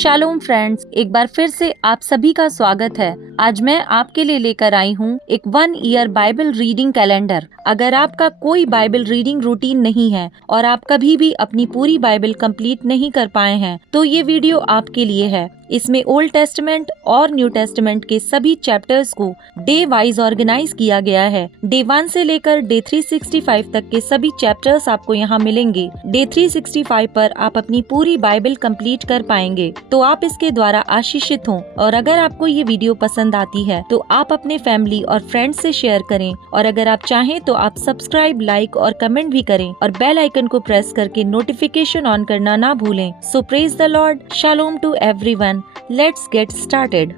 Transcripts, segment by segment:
Shalom friends, एक बार फिर से आप सभी का स्वागत है। आज मैं आपके लिए लेकर आई हूँ एक 1 ईयर बाइबल रीडिंग कैलेंडर। अगर आपका कोई बाइबल रीडिंग रूटीन नहीं है और आप कभी भी अपनी पूरी बाइबल कंप्लीट नहीं कर पाए हैं, तो ये वीडियो आपके लिए है। इसमें ओल्ड टेस्टमेंट और न्यू टेस्टमेंट के सभी चैप्टर्स को डे वाइज ऑर्गेनाइज किया गया है। डे 1 से लेकर डे 365 तक के सभी चैप्टर्स आपको यहाँ मिलेंगे। डे 365 पर आप अपनी पूरी बाइबल कंप्लीट कर पाएंगे, तो आप इसके द्वारा आशीषित हों। और अगर आपको ये वीडियो पसंद आती है तो आप अपने फैमिली और फ्रेंड्स से शेयर करें, और अगर आप चाहें तो आप सब्सक्राइब, लाइक और कमेंट भी करें और बेल आइकन को प्रेस करके नोटिफिकेशन ऑन करना ना भूलें। So praise the Lord, shalom to everyone. Let's get started.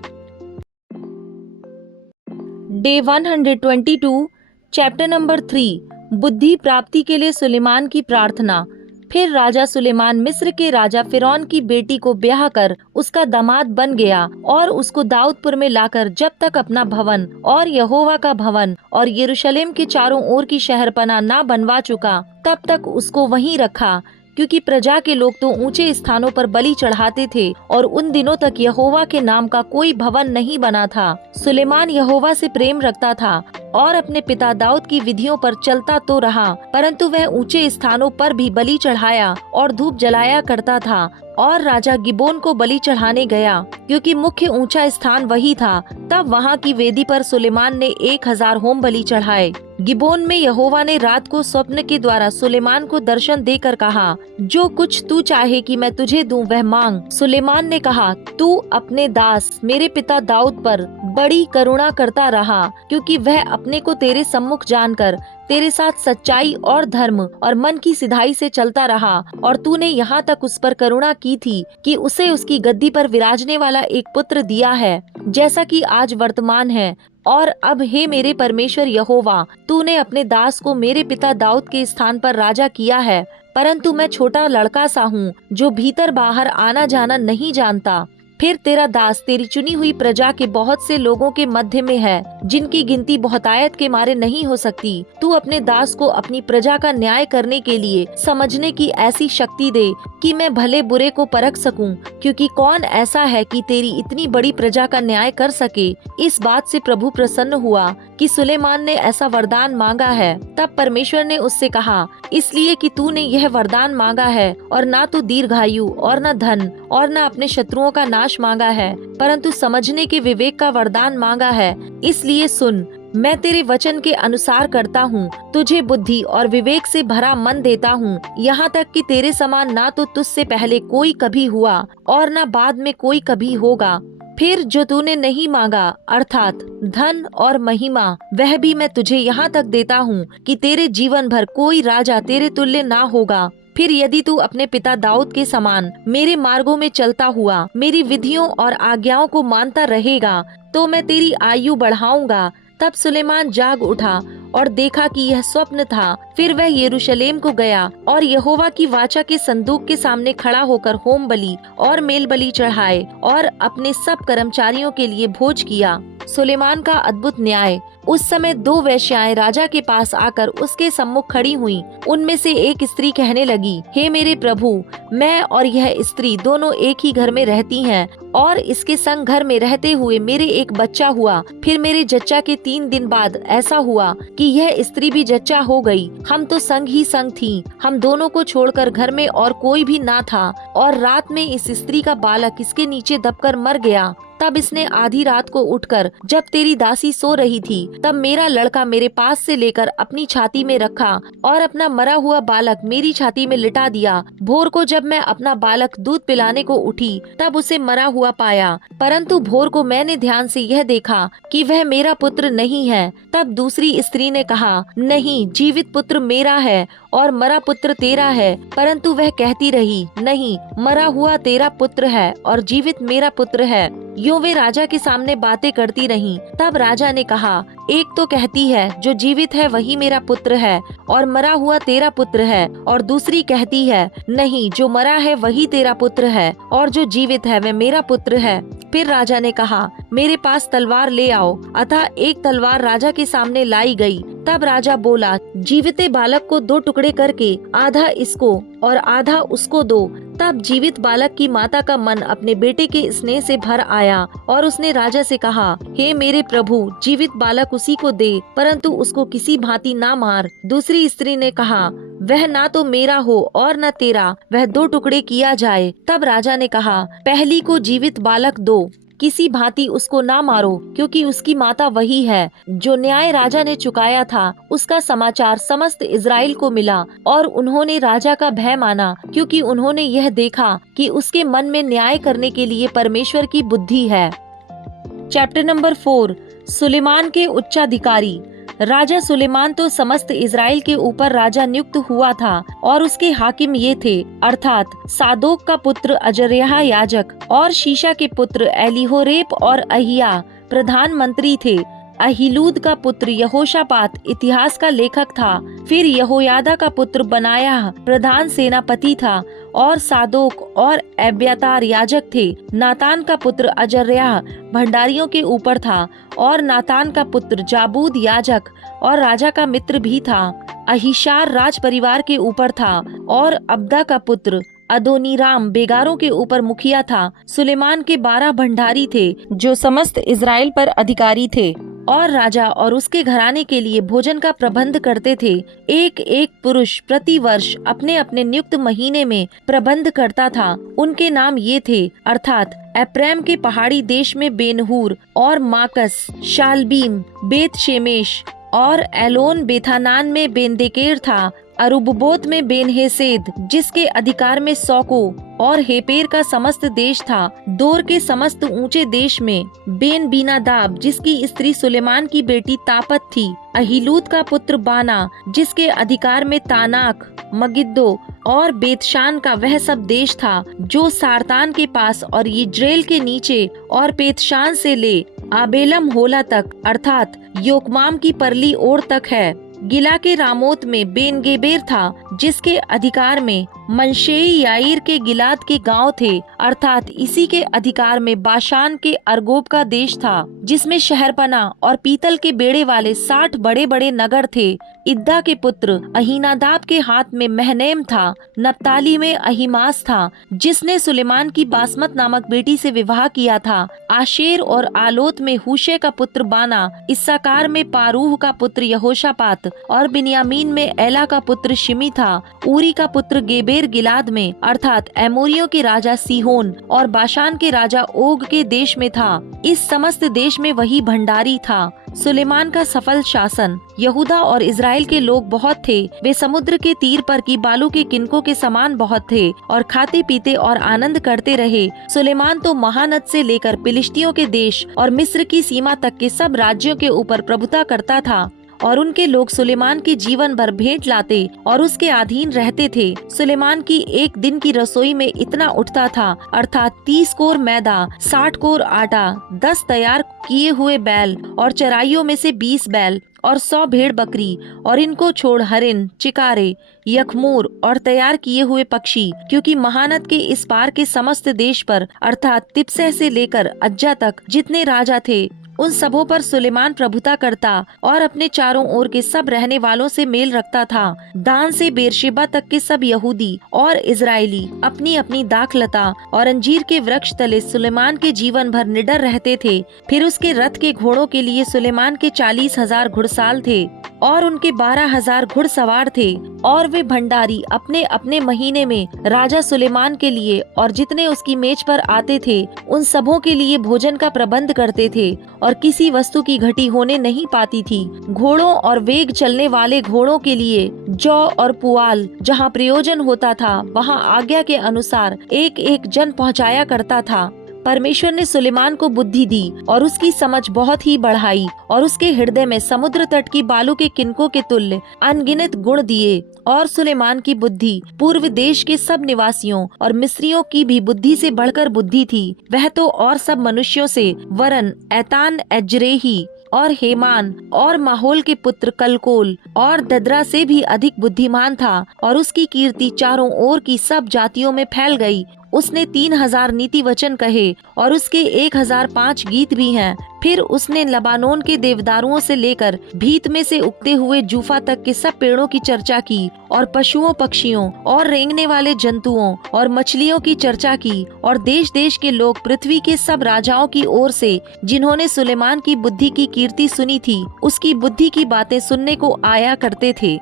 Day 122, chapter number 3, बुद्धि प्राप्ति के लिए सुलेमान की प्रार्थना। फिर राजा सुलेमान मिस्र के राजा फिरौन की बेटी को ब्याह कर उसका दामाद बन गया और उसको दाऊदपुर में लाकर जब तक अपना भवन और यहोवा का भवन और यरूशलेम के चारों ओर की शहरपनाह ना बनवा चुका, तब तक उसको वहीं रखा, क्योंकि प्रजा के लोग तो ऊंचे स्थानों पर बलि चढ़ाते थे और उन दिनों तक यहोवा के नाम का कोई भवन नहीं बना था। सुलेमान यहोवा से प्रेम रखता था और अपने पिता दाऊद की विधियों पर चलता तो रहा, परंतु वह ऊंचे स्थानों पर भी बलि चढ़ाया और धूप जलाया करता था। और राजा गिबोन को बलि चढ़ाने गया, क्योंकि मुख्य ऊंचा स्थान वही था। तब वहां की वेदी पर सुलेमान ने 1000 होम बलि चढ़ाए। गिबोन में यहोवा ने रात को स्वप्न के द्वारा सुलेमान को दर्शन देकर कहा, जो कुछ तू चाहे कि मैं तुझे दूं वह मांग। सुलेमान ने कहा, तू अपने दास मेरे पिता दाऊद पर बड़ी करुणा करता रहा, क्योंकि वह अपने को तेरे सम्मुख जानकर तेरे साथ सच्चाई और धर्म और मन की सिधाई से चलता रहा, और तूने यहाँ तक उस पर करुणा की थी कि उसे उसकी गद्दी पर विराजने वाला एक पुत्र दिया है, जैसा कि आज वर्तमान है। और अब हे मेरे परमेश्वर यहोवा, तूने अपने दास को मेरे पिता दाऊद के स्थान पर राजा किया है, परंतु मैं छोटा लड़का सा हूँ जो भीतर बाहर आना जाना नहीं जानता। फिर तेरा दास तेरी चुनी हुई प्रजा के बहुत से लोगों के मध्य में है, जिनकी गिनती बहुतायत के मारे नहीं हो सकती। तू अपने दास को अपनी प्रजा का न्याय करने के लिए समझने की ऐसी शक्ति दे कि मैं भले बुरे को परख सकूं, क्योंकि कौन ऐसा है कि तेरी इतनी बड़ी प्रजा का न्याय कर सके। इस बात से प्रभु प्रसन्न हुआ कि सुलेमान ने ऐसा वरदान मांगा है। तब परमेश्वर ने उससे कहा, इसलिए कि तूने यह वरदान मांगा है, और ना तो दीर्घायु और न धन और न अपने शत्रुओं का नाश मांगा है, परंतु समझने के विवेक का वरदान मांगा है। इसलिए सुन, मैं तेरे वचन के अनुसार करता हूँ, तुझे बुद्धि और विवेक से भरा मन देता हूँ, यहाँ तक कि तेरे समान ना तो तुझसे पहले कोई कभी हुआ और न बाद में कोई कभी होगा। फिर जो तूने नहीं मांगा, अर्थात धन और महिमा, वह भी मैं तुझे यहाँ तक देता हूँ कि तेरे जीवन भर कोई राजा तेरे तुल्य ना होगा। फिर यदि तू अपने पिता दाऊद के समान मेरे मार्गों में चलता हुआ मेरी विधियों और आज्ञाओं को मानता रहेगा, तो मैं तेरी आयु बढ़ाऊंगा। तब सुलेमान जाग उठा और देखा कि यह स्वप्न था। फिर वह यरूशलेम को गया और यहोवा की वाचा के संदूक के सामने खड़ा होकर होम बलि और मेल बलि चढ़ाए और अपने सब कर्मचारियों के लिए भोज किया। सुलेमान का अद्भुत न्याय। उस समय 2 वेश्याएं राजा के पास आकर उसके सम्मुख खड़ी हुईं। उनमें से एक स्त्री कहने लगी, हे मेरे प्रभु, मैं और यह स्त्री दोनों एक ही घर में रहती हैं, और इसके संग घर में रहते हुए मेरे एक बच्चा हुआ। फिर मेरे जच्चा के 3 दिन बाद ऐसा हुआ कि यह स्त्री भी जच्चा हो गई। हम तो संग ही संग थीं। हम दोनों को छोड़कर घर में और कोई भी ना था, और रात में इस स्त्री का बालक इसके नीचे दबकर मर गया। तब इसने आधी रात को उठकर, जब तेरी दासी सो रही थी, तब मेरा लड़का मेरे पास से लेकर अपनी छाती में रखा और अपना मरा हुआ बालक मेरी छाती में लिटा दिया। भोर को जब मैं अपना बालक दूध पिलाने को उठी, तब उसे मरा हुआ पाया, परंतु भोर को मैंने ध्यान से यह देखा कि वह मेरा पुत्र नहीं है। तब दूसरी स्त्री ने कहा, नहीं, जीवित पुत्र मेरा है और मरा पुत्र तेरा है। परंतु वह कहती रही, नहीं, मरा हुआ तेरा पुत्र है और जीवित मेरा पुत्र है। यूं वे राजा के सामने बातें करती रहीं। तब राजा ने कहा, एक तो कहती है जो जीवित है वही मेरा पुत्र है और मरा हुआ तेरा पुत्र है, और दूसरी कहती है, नहीं, जो मरा है वही तेरा पुत्र है और जो जीवित है वह मेरा पुत्र है। फिर राजा ने कहा, मेरे पास तलवार ले आओ। अतः एक तलवार राजा के सामने लाई गई। तब राजा बोला, जीविते बालक को 2 टुकड़े करके आधा इसको और आधा उसको दो। तब जीवित बालक की माता का मन अपने बेटे के स्नेह से भर आया और उसने राजा से कहा, हे मेरे प्रभु, जीवित बालक उसी को दे, परंतु उसको किसी भांति ना मार। दूसरी स्त्री ने कहा, वह ना तो मेरा हो और न तेरा, वह 2 टुकड़े किया जाए। तब राजा ने कहा, पहली को जीवित बालक दो, किसी भांति उसको ना मारो, क्योंकि उसकी माता वही है। जो न्याय राजा ने चुकाया था उसका समाचार समस्त इज़राइल को मिला और उन्होंने राजा का भय माना, क्योंकि उन्होंने यह देखा कि उसके मन में न्याय करने के लिए परमेश्वर की बुद्धि है। चैप्टर नंबर 4, सुलेमान के उच्चाधिकारी। राजा सुलेमान तो समस्त इज़राइल के ऊपर राजा नियुक्त हुआ था और उसके हाकिम ये थे, अर्थात सादोक का पुत्र अजर्याह याजक और शीशा के पुत्र एलीहोरेप और अहिया प्रधानमंत्री थे। अहीलूद का पुत्र यहोशापात इतिहास का लेखक था। फिर यहोयादा का पुत्र बनायाह प्रधान सेनापति था और सादोक और एब्यातार याजक थे। नातान का पुत्र अजर्याह भंडारियों के ऊपर था और नातान का पुत्र जाबूद याजक और राजा का मित्र भी था। अहीशार राज परिवार के ऊपर था और अब्दा का पुत्र अदोनीराम बेगारों के ऊपर मुखिया था। सुलेमान के 12 भंडारी थे जो समस्त इज़राइल पर अधिकारी थे और राजा और उसके घराने के लिए भोजन का प्रबंध करते थे। एक एक पुरुष प्रति वर्ष अपने अपने नियुक्त महीने में प्रबंध करता था। उनके नाम ये थे, अर्थात एप्रैम के पहाड़ी देश में बेनहूर और माकस, शालबीम, बेत शेमेश और एलोन बेथानान में बेनदेकेर था। अरुबोत में बेनहेसेद जिसके अधिकार में सौको और हेपेर का समस्त देश था। दोर के समस्त ऊंचे देश में बेन बीनादाब जिसकी स्त्री सुलेमान की बेटी तापत थी। अहीलूद का पुत्र बाना जिसके अधिकार में तानाक, मगिद्दो और बेतशान का वह सब देश था जो सारतान के पास और यिज्रेल के नीचे और पेतशान से ले आबेलम होला तक, अर्थात योकमाम की परली ओर तक है। गिला के रामोत में बेनगेबेर था जिसके अधिकार में मनशेई याईर के गिलाद के गांव थे, अर्थात इसी के अधिकार में बाशान के अरगोब का देश था जिसमें शहरपना और पीतल के बेड़े वाले 60 बड़े बड़े नगर थे। इद्दा के पुत्र अहीनादाब के हाथ में महनैम था। नप्ताली में अहीमास था जिसने सुलेमान की बासमत नामक बेटी से विवाह किया था। आशेर और आलोत में हुशे का पुत्र बाना, इस्साकार में पारूह का पुत्र यहोशापात और बिन्यामीन में एला का पुत्र शिमी था। ऊरी का पुत्र गेबेर गिलाद में, अर्थात एमोरियों के राजा सीहोन और बाशान के राजा ओग के देश में था। इस समस्त देश में वही भंडारी था। सुलेमान का सफल शासन। यहूदा और इज़राइल के लोग बहुत थे। वे समुद्र के तीर पर की बालू के किनकों के समान बहुत थे और खाते पीते और आनंद करते रहे। सुलेमान तो महानद से लेकर फिलिस्तियों के देश और मिस्र की सीमा तक के सब राज्यों के ऊपर प्रभुता करता था और उनके लोग सुलेमान के जीवन भर भेंट लाते और उसके अधीन रहते थे। सुलेमान की एक दिन की रसोई में इतना उठता था, अर्थात 30 कोर मैदा, 60 कोर आटा, 10 तैयार किए हुए बैल और चराइयों में से 20 बैल और 100 भेड़ बकरी, और इनको छोड़ हरिन, चिकारे, यखमूर और तैयार किए हुए पक्षी, क्योंकि महानद के इस पार के समस्त देश पर, अर्थात तिप्सह से लेकर अज्जा तक जितने राजा थे उन सबों पर सुलेमान प्रभुता करता और अपने चारों ओर के सब रहने वालों से मेल रखता था। दान से बेरशेबा तक के सब यहूदी और इजरायली अपनी अपनी दाखलता और अंजीर के वृक्ष तले सुलेमान के जीवन भर निडर रहते थे। फिर उसके रथ के घोड़ों के लिए सुलेमान के 40,000 घुड़साल थे और उनके 12,000 घुड़सवार थे, और वे भंडारी अपने अपने महीने में राजा सुलेमान के लिए और जितने उसकी मेज पर आते थे उन सबों के लिए भोजन का प्रबंध करते थे, और किसी वस्तु की घटी होने नहीं पाती थी। घोड़ों और वेग चलने वाले घोड़ों के लिए जौ और पुआल जहाँ प्रयोजन होता था वहाँ आज्ञा के अनुसार एक एक जन पहुँचाया करता था। परमेश्वर ने सुलेमान को बुद्धि दी और उसकी समझ बहुत ही बढ़ाई और उसके हृदय में समुद्र तट की बालू के किनकों के तुल्य अनगिनत गुण दिए। और सुलेमान की बुद्धि पूर्व देश के सब निवासियों और मिस्रियों की भी बुद्धि से बढ़कर बुद्धि थी। वह तो और सब मनुष्यों से वरन एतान एज्रेही और हेमान और माहौल के पुत्र कलकोल और ददरा से भी अधिक बुद्धिमान था, और उसकी कीर्ति चारों ओर की सब जातियों में फैल गई। उसने 3000 नीति वचन कहे और उसके 1005 गीत भी हैं। फिर उसने लबानोन के देवदारुओं से लेकर भीत में से उगते हुए जूफा तक के सब पेड़ों की चर्चा की और पशुओं, पक्षियों और रेंगने वाले जंतुओं और मछलियों की चर्चा की। और देश देश के लोग पृथ्वी के सब राजाओं की ओर से जिन्होंने सुलेमान की बुद्धि की कीर्ति सुनी थी, उसकी बुद्धि की बातें सुनने को आया करते थे।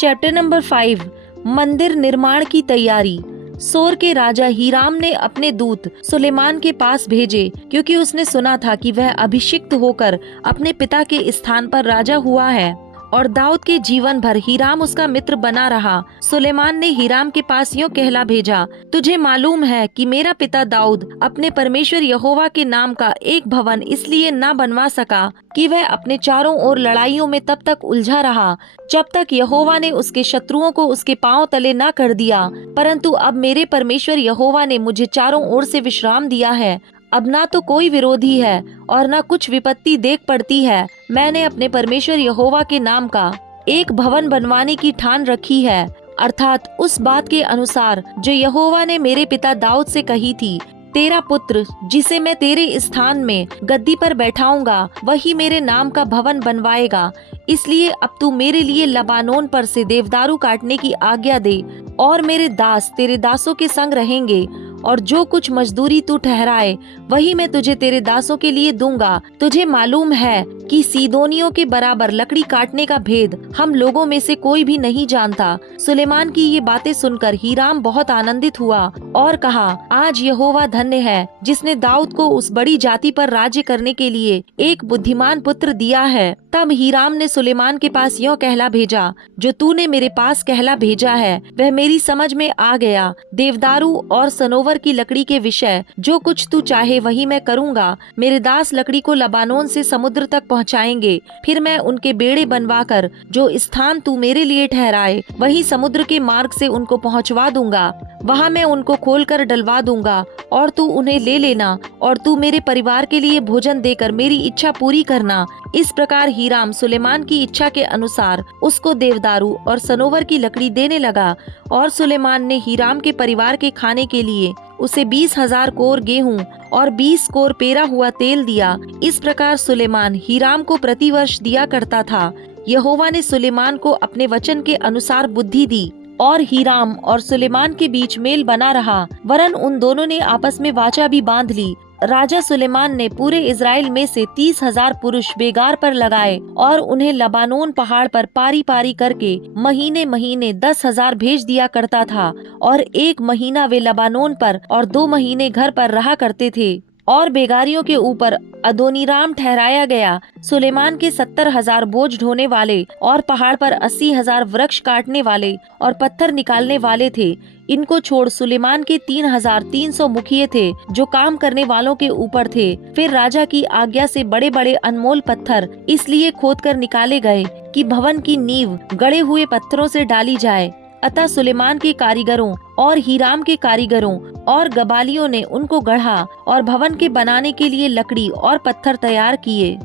चैप्टर नंबर 5, मंदिर निर्माण की तैयारी। सोर के राजा हीराम ने अपने दूत सुलेमान के पास भेजे, क्योंकि उसने सुना था कि वह अभिषिक्त होकर अपने पिता के स्थान पर राजा हुआ है। और दाऊद के जीवन भर हीराम उसका मित्र बना रहा। सुलेमान ने हीराम के पास यूं कहला भेजा, तुझे मालूम है कि मेरा पिता दाऊद अपने परमेश्वर यहोवा के नाम का एक भवन इसलिए न बनवा सका कि वह अपने चारों ओर लड़ाइयों में तब तक उलझा रहा जब तक यहोवा ने उसके शत्रुओं को उसके पांव तले न कर दिया। परंतु अब मेरे परमेश्वर यहोवा ने मुझे चारों ओर से विश्राम दिया है। अब ना तो कोई विरोधी है और ना कुछ विपत्ति देख पड़ती है। मैंने अपने परमेश्वर यहोवा के नाम का एक भवन बनवाने की ठान रखी है, अर्थात उस बात के अनुसार जो यहोवा ने मेरे पिता दाऊद से कही थी। तेरा पुत्र जिसे मैं तेरे स्थान में गद्दी पर बैठाऊंगा, वही मेरे नाम का भवन बनवाएगा। इसलिए अब तू मेरे लिए लबानोन पर से देवदारू काटने की आज्ञा दे, और मेरे दास तेरे दासों के संग रहेंगे, और जो कुछ मजदूरी तू ठहराए वही मैं तुझे तेरे दासों के लिए दूंगा। तुझे मालूम है कि सीदोनियों के बराबर लकड़ी काटने का भेद हम लोगों में से कोई भी नहीं जानता। सुलेमान की ये बातें सुनकर हीराम बहुत आनंदित हुआ और कहा, आज यहोवा धन्य है जिसने दाऊद को उस बड़ी जाति पर राज्य करने के लिए एक बुद्धिमान पुत्र दिया है। तब हीराम ने सुलेमान के पास यूं कहला भेजा, जो तूने मेरे पास कहला भेजा है वह मेरी समझ में आ गया। देवदारू और सनोवर की लकड़ी के विषय जो कुछ तू चाहे वही मैं करूँगा। मेरे दास लकड़ी को लबानोन से समुद्र तक पहुँचाएंगे, फिर मैं उनके बेड़े बनवाकर जो स्थान तू मेरे लिए ठहराए वही समुद्र के मार्ग से उनको पहुँचवा दूंगा। वहाँ मैं उनको खोलकर डलवा दूंगा और तू उन्हें ले लेना, और तू मेरे परिवार के लिए भोजन देकर मेरी इच्छा पूरी करना। इस प्रकार हीराम सुलेमान की इच्छा के अनुसार उसको देवदारू और सनोवर की लकड़ी देने लगा। और सुलेमान ने हीराम के परिवार के खाने के लिए उसे 20,000 कोर गेहूं और 20 कोर पेरा हुआ तेल दिया। इस प्रकार सुलेमान हीराम को प्रतिवर्ष दिया करता था। यहोवा ने सुलेमान को अपने वचन के अनुसार बुद्धि दी, और हीराम और सुलेमान के बीच मेल बना रहा, वरन उन दोनों ने आपस में वाचा भी बांध ली। राजा सुलेमान ने पूरे इज़राइल में से 30,000 पुरुष बेगार पर लगाए और उन्हें लबानोन पहाड़ पर पारी पारी करके महीने महीने 10,000 भेज दिया करता था, और 1 महीना वे लबानोन पर और 2 महीने घर पर रहा करते थे। और बेगारियों के ऊपर अदोनीराम ठहराया गया। सुलेमान के 70,000 बोझ ढोने वाले और पहाड़ पर 80,000 वृक्ष काटने वाले और पत्थर निकालने वाले थे। इनको छोड़ सुलेमान के 3,300 मुखिए थे जो काम करने वालों के ऊपर थे। फिर राजा की आज्ञा से बड़े बड़े अनमोल पत्थर इसलिए खोदकर निकाले गए कि भवन की नींव गड़े हुए पत्थरों से डाली जाए। अतः सुलेमान के कारीगरों और हीराम के कारीगरों और गबालियों ने उनको गढ़ा और भवन के बनाने के लिए लकड़ी और पत्थर तैयार किए।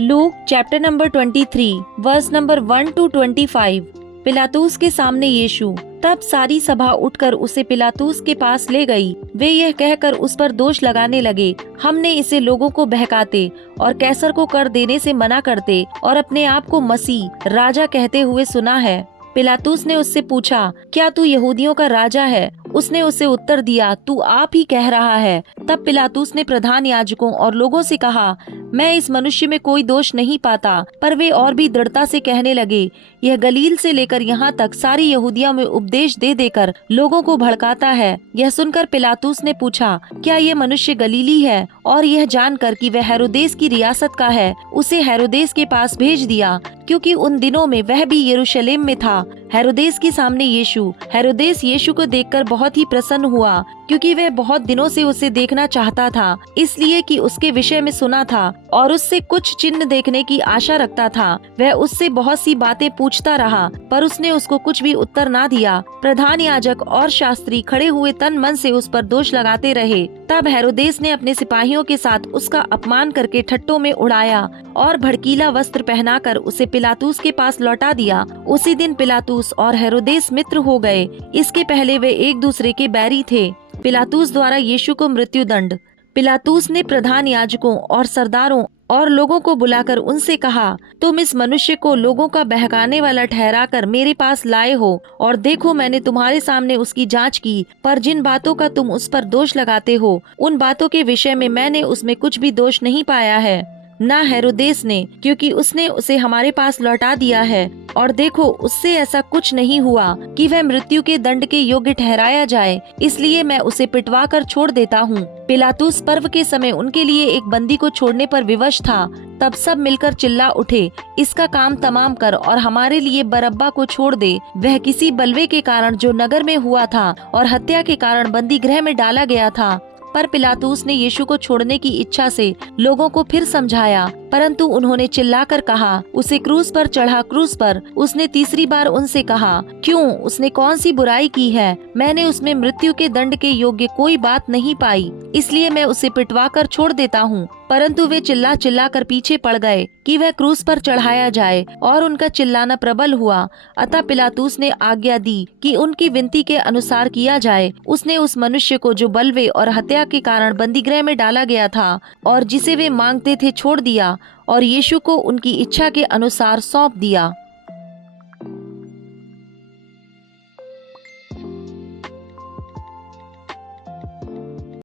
Luke chapter number 23 verse number 1 to 25। पिलातूस के सामने यीशु। तब सारी सभा उठकर उसे पिलातूस के पास ले गई। वे यह कहकर उस पर दोष लगाने लगे, हमने इसे लोगों को बहकाते और कैसर को कर देने से मना करते और अपने आप को मसीह राजा कहते हुए सुना है। पिलातूस ने उससे पूछा, क्या तू यहूदियों का राजा है? उसने उसे उत्तर दिया, तू आप ही कह रहा है। तब पिलातूस ने प्रधान याजकों और लोगों से कहा, मैं इस मनुष्य में कोई दोष नहीं पाता। पर वे और भी दृढ़ता से कहने लगे, यह गलील से लेकर यहाँ तक सारी यहूदिया में उपदेश दे देकर लोगों को भड़काता है। यह सुनकर पिलातूस ने पूछा, क्या यह मनुष्य गलीली है? और यह जानकर कि वह हेरोदेस की रियासत का है, उसे हेरोदेस के पास भेज दिया, क्योंकि उन दिनों में वह भी यरूशलेम में था। हेरोदेस के सामने यीशु। हेरोदेस यीशु को देखकर बहुत ही प्रसन्न हुआ, क्योंकि वह बहुत दिनों से उसे देखना चाहता था, इसलिए कि उसके विषय में सुना था और उससे कुछ चिन्ह देखने की आशा रखता था। वह उससे बहुत सी बातें पूछता रहा, पर उसने उसको कुछ भी उत्तर ना दिया। प्रधान याजक और शास्त्री खड़े हुए तन मन से उस पर दोष लगाते रहे। तब हेरोदेस ने अपने सिपाहियों के साथ उसका अपमान करके ठट्टों में उड़ाया और भड़कीला वस्त्र पहनाकर उसे पिलातूस के पास लौटा दिया। उसी दिन पिलातूस और हेरोदेस मित्र हो गए। इसके पहले वे एक दूसरे के बैरी थे। पिलातूस द्वारा यीशु को मृत्युदंड। पिलातूस ने प्रधान याजकों और सरदारों और लोगों को बुलाकर उनसे कहा, तुम इस मनुष्य को लोगों का बहकाने वाला ठहराकर मेरे पास लाए हो, और देखो मैंने तुम्हारे सामने उसकी जांच की, पर जिन बातों का तुम उस पर दोष लगाते हो उन बातों के विषय में मैंने उसमें कुछ भी दोष नहीं पाया है, ना हेरोदेस ने, क्योंकि उसने उसे हमारे पास लौटा दिया है। और देखो उससे ऐसा कुछ नहीं हुआ कि वह मृत्यु के दंड के योग्य ठहराया जाए, इसलिए मैं उसे पिटवा कर छोड़ देता हूँ। पिलातूस पर्व के समय उनके लिए एक बंदी को छोड़ने पर विवश था। तब सब मिलकर चिल्ला उठे, इसका काम तमाम कर और हमारे लिए बरअब्बा को छोड़ दे। वह किसी बलवे के कारण जो नगर में हुआ था और हत्या के कारण बंदी गृह में डाला गया था। पर पिलातूस ने यीशु को छोड़ने की इच्छा से लोगों को फिर समझाया, परंतु उन्होंने चिल्लाकर कहा, उसे क्रूस पर चढ़ा, क्रूस पर। उसने तीसरी बार उनसे कहा, क्यों, उसने कौन सी बुराई की है? मैंने उसमें मृत्यु के दंड के योग्य कोई बात नहीं पाई, इसलिए मैं उसे पिटवा कर छोड़ देता हूँ। परंतु वे चिल्ला चिल्ला कर पीछे पड़ गए कि वह क्रूस पर चढ़ाया जाए, और उनका चिल्लाना प्रबल हुआ। अतः पिलातूस ने आज्ञा दी कि उनकी विनती के अनुसार किया जाए। उसने उस मनुष्य को जो बलवे और हत्या के कारण बंदीगृह में डाला गया था और जिसे वे मांगते थे छोड़ दिया, और यीशु को उनकी इच्छा के अनुसार सौंप दिया।